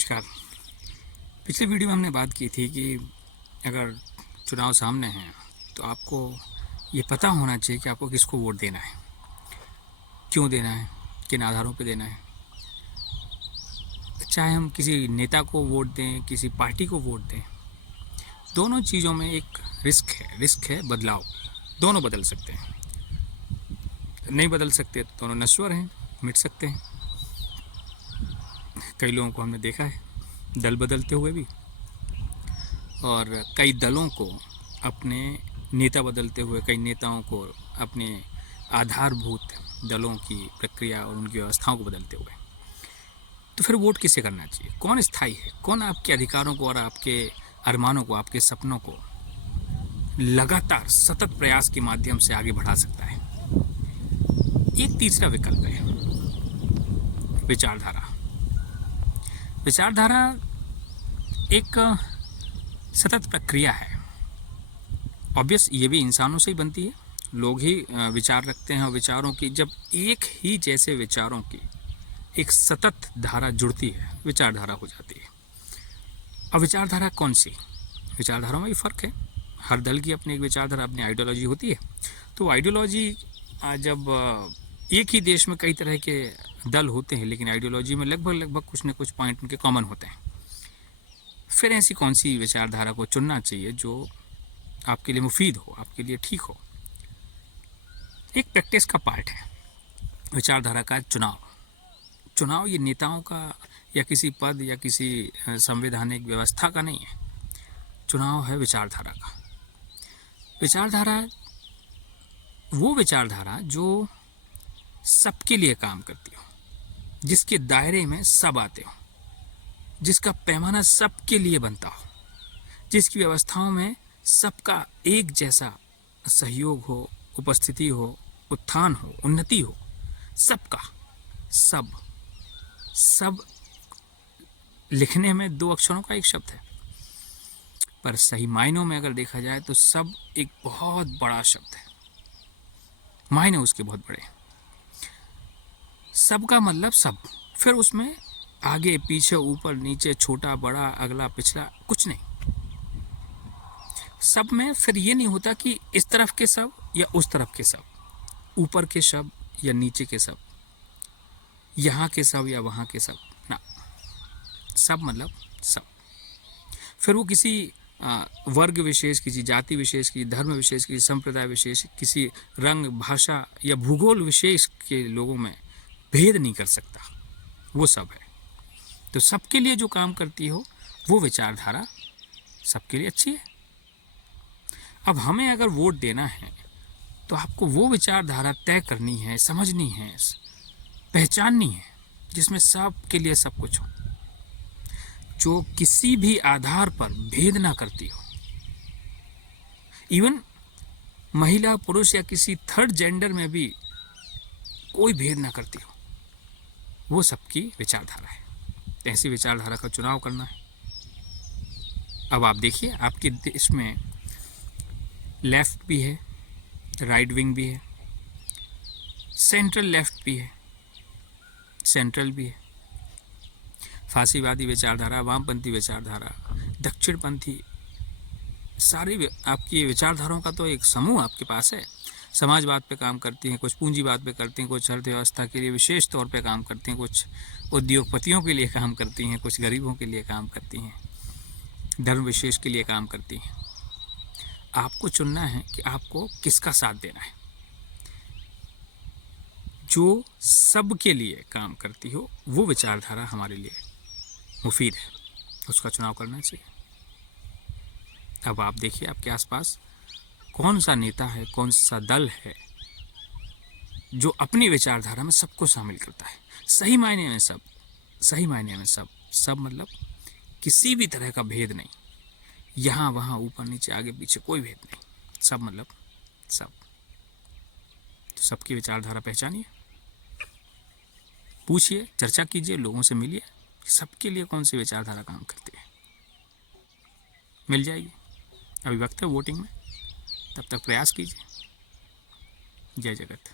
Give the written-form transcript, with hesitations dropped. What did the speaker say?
नमस्कार। पिछले वीडियो में हमने बात की थी कि अगर चुनाव सामने हैं तो आपको ये पता होना चाहिए कि आपको किसको वोट देना है, क्यों देना है, किन आधारों पे देना है। चाहे हम किसी नेता को वोट दें, किसी पार्टी को वोट दें, दोनों चीज़ों में एक रिस्क है बदलाव। दोनों बदल सकते हैं, नहीं बदल सकते तो दोनों नश्वर हैं, मिट सकते हैं। कई लोगों को हमने देखा है दल बदलते हुए भी, और कई दलों को अपने नेता बदलते हुए, कई नेताओं को अपने आधारभूत दलों की प्रक्रिया और उनकी व्यवस्थाओं को बदलते हुए। तो फिर वोट किसे करना चाहिए? कौन स्थायी है? कौन आपके अधिकारों को और आपके अरमानों को, आपके सपनों को लगातार सतत प्रयास के माध्यम से आगे बढ़ा सकता है? एक तीसरा विकल्प है विचारधारा। विचारधारा एक सतत प्रक्रिया है। ऑब्वियस ये भी इंसानों से ही बनती है। लोग ही विचार रखते हैं और विचारों की, जब एक ही जैसे विचारों की एक सतत धारा जुड़ती है, विचारधारा हो जाती है। अब विचारधारा कौन सी? विचारधाराओं में भी फ़र्क है। हर दल की अपनी एक विचारधारा, अपनी आइडियोलॉजी होती है। तो आइडियोलॉजी, जब एक ही देश में कई तरह के दल होते हैं, लेकिन आइडियोलॉजी में लगभग कुछ न कुछ पॉइंट उनके कॉमन होते हैं। फिर ऐसी कौन सी विचारधारा को चुनना चाहिए जो आपके लिए मुफीद हो, आपके लिए ठीक हो? एक प्रैक्टिस का पार्ट है विचारधारा का चुनाव। ये नेताओं का या किसी पद या किसी संवैधानिक व्यवस्था का नहीं है। चुनाव है विचारधारा का। विचारधारा वो विचारधारा जो सबके लिए काम करती हो, जिसके दायरे में सब आते हो, जिसका पैमाना सबके लिए बनता हो, जिसकी व्यवस्थाओं में सबका एक जैसा सहयोग हो, उपस्थिति हो, उत्थान हो, उन्नति हो, सबका। सब लिखने में दो अक्षरों का एक शब्द है, पर सही मायनों में अगर देखा जाए तो सब एक बहुत बड़ा शब्द है। मायने उसके बहुत बड़े हैं। सबका मतलब सब। फिर उसमें आगे पीछे, ऊपर नीचे, छोटा बड़ा, अगला पिछला, कुछ नहीं। सब में फिर ये नहीं होता कि इस तरफ के सब या उस तरफ के सब, ऊपर के सब या नीचे के सब, यहाँ के सब या वहाँ के सब ना। सब मतलब सब। फिर वो किसी वर्ग विशेष, किसी जाति विशेष, किसी धर्म विशेष, किसी संप्रदाय विशेष, किसी रंग, भाषा या भूगोल विशेष के लोगों में भेद नहीं कर सकता। वो सब है। तो सबके लिए जो काम करती हो वो विचारधारा सबके लिए अच्छी है। अब हमें अगर वोट देना है तो आपको वो विचारधारा तय करनी है, समझनी है, पहचाननी है, जिसमें सबके लिए सब कुछ हो, जो किसी भी आधार पर भेद ना करती हो। इवन महिला, पुरुष या किसी थर्ड जेंडर में भी कोई भेद ना करती हो, वो सबकी विचारधारा है। ऐसी विचारधारा का चुनाव करना है। अब आप देखिए, आपके देश में लेफ्ट भी है, राइट विंग भी है, सेंट्रल लेफ्ट भी है, सेंट्रल भी है, फांसीवादी विचारधारा, वामपंथी विचारधारा, दक्षिणपंथी, सारी आपकी विचारधाराओं का तो एक समूह आपके पास है। समाजवाद पे काम करती हैं, कुछ पूंजीवाद पे करती हैं, कुछ अर्थव्यवस्था के लिए विशेष तौर पे काम करती हैं, कुछ उद्योगपतियों के लिए काम करती हैं, कुछ गरीबों के लिए काम करती हैं, धर्म विशेष के लिए काम करती हैं। आपको चुनना है कि आपको किसका साथ देना है। जो सबके लिए काम करती हो वो विचारधारा हमारे लिए मुफीद है, उसका चुनाव करना चाहिए। अब आप देखिए आपके आसपास कौन सा नेता है, कौन सा दल है जो अपनी विचारधारा में सबको शामिल करता है। सही मायने में सब, सही मायने में सब। सब मतलब किसी भी तरह का भेद नहीं, यहाँ वहाँ, ऊपर नीचे, आगे पीछे, कोई भेद नहीं। सब मतलब सब। तो सबकी विचारधारा पहचानिए, पूछिए, चर्चा कीजिए, लोगों से मिलिए, सबके लिए कौन सी विचारधारा काम करती है। मिल जाएगी। अभी वक्त है वोटिंग में, तब तक प्रयास कीजिए। जय जगत।